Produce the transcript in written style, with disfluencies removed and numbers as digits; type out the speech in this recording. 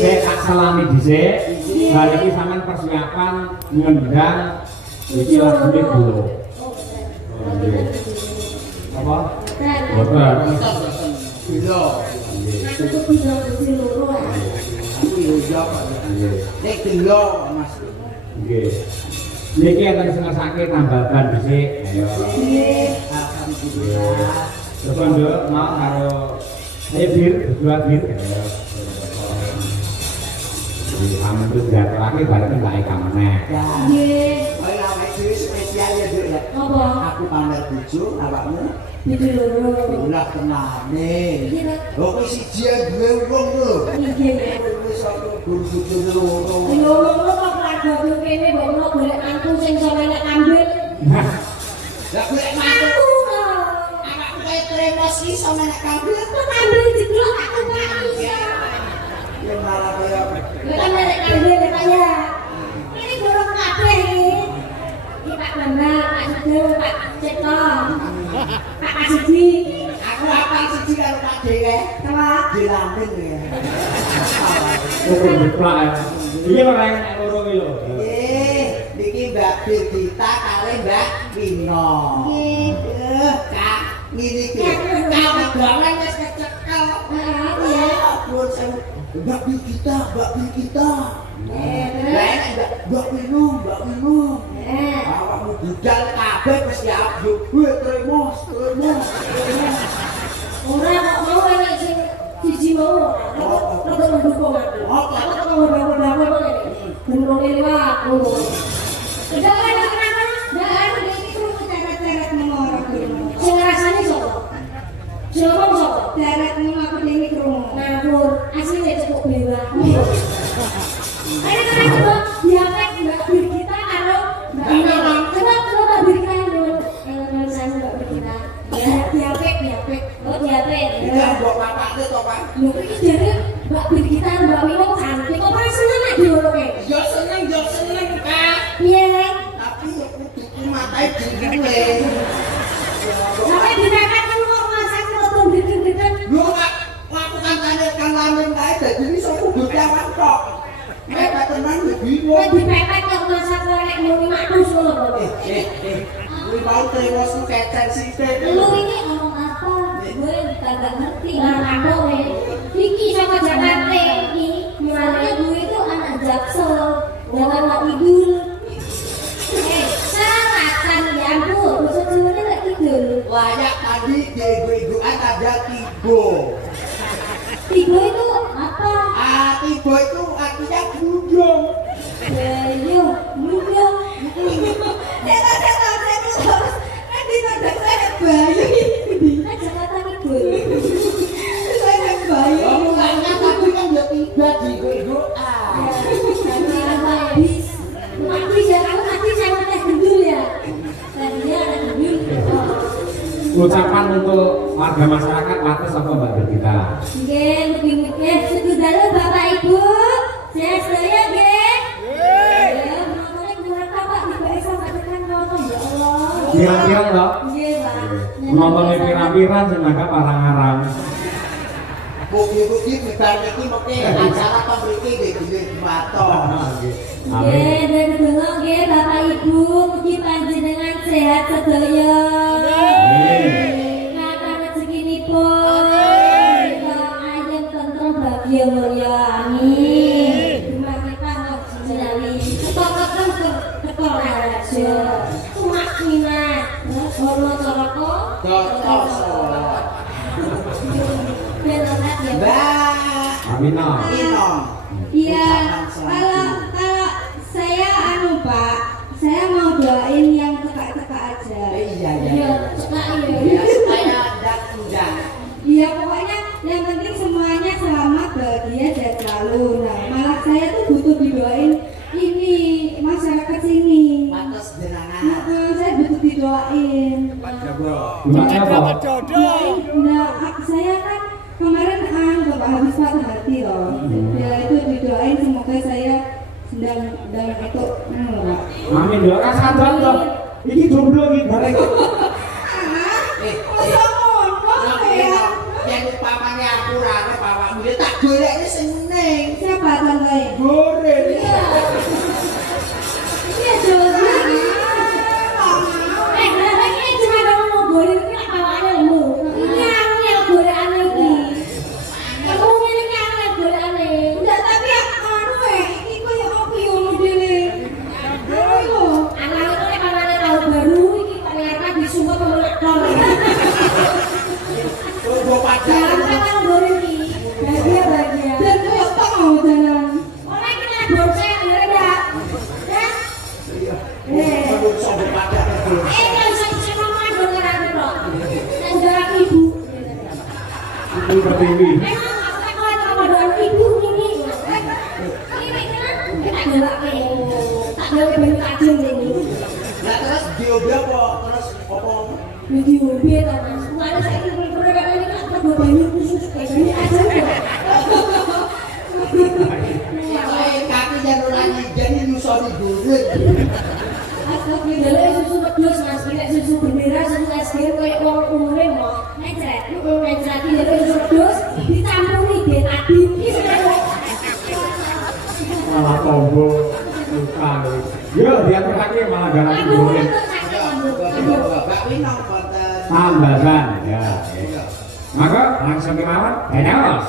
Tak salami dhisik. Bar iki sampean persiapan ngendang iki lagune dulu. Apa? Boten. Bilo. Aku tuh bisa besi loro. Aku yo yo. Nek bilo Mas. Nggih. Niki akan sengasake tambahan dhisik. Ayo. Nggih. Alhamdulillah. Coba nduk mau karo ayo bir, berdua bir. Kamu tuh gak lagi bareng gak ikan meneh. Nggih. Kaya awake dhewe spesial ya, Duk ya. Apa? Aku pamer bojo awakmu. Besi loro. Lah tenane. Iya. Kok siji duwe wong lho. Nggih. Wis aku bojo loro. Loro kok keluarga ku kene mbok ono golek mantu sing iso menek ambil. Lah golek mantu. Aku. Awakku kaya tremos iki iso menek kabel. Kok ambil jeglok aku gak iso. Ya malah kaya Kan menek ambil katanya. Ini dorong kabeh iki. Iki Pak Bambang, Pak Sudo, Pak Cipto. Pak Kasidi. aku apal siji karo Pak Dewe. Sama Dilampin ya. Oh, diplak ya. Iki ora enek loro iki lho. Niki Mbak Birgita kali Mbak Wino. Nggih. Kak, ngene iki. Kak wedolan wis kecekel. Heeh, iya. Aduh, saya Mbak Birgita. Terus? Mbak Wino. Awakmu budal kabeh wis siap yo. Tremos. Ora kok mau enek sing siji mau. Rada mendukung aku. Aku kok ngomong-ngomong kok ngene. Bener liwat ngono. Udah kan kenapa? Ndak ada iki kudu teret-teret nomor. Sing ngrasani sapa? Sapa sapa? Teret nomor aku dhewe krungu. Ngawur, asline cukup bewah. Ayo kan coba diapek Mbak Birgita karo Mbak Wina. Coba Mbak Birgita yang saya Mbak Birgita. Ya diapek. Oh diapek. Iya, mbok papake to, Pak. Lho iki jare Mbak Birgita Mbak Wina cantik. Kok ora seneng nek dioloke? Yo seneng, Kak. Piye? Tapi yo kudu matae dhewe. Sampai dipepet kan kok masak foto bikin-bikin. Lho, Pak, aku kancane kan lamen kae dadi iso kudu jawab tok. Mepet tenan yo bingung. Kok dipepet kok masak nek muni matus ngono kok. Kuwi mau tremos ku kecen sithik. Lu ini ngomong apa? Gue kagak ngerti. Lah aku iki sama Jakarta iki. Gimana gue itu anak Jaksel. Jangan mak idul. Salahkan ya ampun. Maksud sebenarnya gak idul. Layak tadi diego-egoan ada tibo. Tibo itu apa? Tibo itu artinya gunung. Ayo, mundung. Terus. Kan di tanda saya bayi. Kan Jakarta idul. Saya bayi. Mulanya tadi kan dia tiba diego-egoan. Mati saya tes gendul ya. Tadinya ada gendul. Ucapan untuk warga masyarakat atas apa Mbak Birgita? Nggih, mugi-mugi sedaya Bapak Ibu. Sehat sedaya nggih. Ya, menontonnya kurang Pak dibake sama tekan nonton ya Allah. Pirang-pirang toh? Nggih, Pak. Nontonnya pirang-pirang jenaka parang-arang. Mugi-mugi bebar iki mengke acara pamriki nggih Gunung Bato. Nggih, dan donga nggih Bapak Ibu, mugi panjenengan sehat sedaya. Ngata rezekinipun. Ayem tentrem bahagia mulya. Amin. Dumake pangok jinali. Ketok raja. Tumak minat. Ono caraka. Sholat. Beneran ya, Pak? Mbak Amina. Wino. Iya, kalau saya Pak, saya mau doain yang teka-teka aja. Iya. Teka Ya supaya ndak undang. Iya, pokoknya yang penting semuanya selamat, bahagia, sehat selalu. Nah, malah saya tuh butuh didoain ini masyarakat sini. Patos jenengan. Saya butuh didoain. Gimana apa? Doain, nah, saya kan kemarin Bapak habis patah hati loh. Ya itu didoain semoga saya sedang itu Pak. Amin doa kan sadar toh. Iki jomblo iki bareng. Masa ngono ya? Yang upamanya aku ra ya tak golekne sing ning. Siapa tante? Goreng. Iya. Iya Jody. Ini cuma kamu mau goreng ini apaan lu? Ini aku yang gorengan lagi. Kamu ini aku yang gorengan. Enggak tapi anu iki koyo opo yo modele. Ayo, anak itu nek manane tahun baru iki ternyata disumpah pemelakor. Coba pacaran. Jangan kamu goreng iki. Bahagia. Dan koyo tok mau jalan. Ora kita bocah ya enggak. Ya. Aduh, coba pacaran. Kalau saya ngomong dengan aku kok. Dan jalan ibu. Ibu pertiwi. Memang aku kalau sama dengan ibu ini. Ini kan kita gelak tak gelak banyak aja ini. Nah terus diobe apa? Terus apa? Video beda mas. Mana saya ini pernah ini kan perlu banyak khusus kayak gini aja kok. Saya kaki jangan jadi nyusoni goreng. Aku bidalnya susu pedus mas. Kita susu bendera susu es krim kayak uang umurnya mau ngecret. Ngecret ini susu pedus dicampuri betadine. Ini sudah Malah tombo luka. Yo, dia lagi malah garap goreng. Bapak Winong konten. Tambahan ya. Maka langsung kemauan, tenos.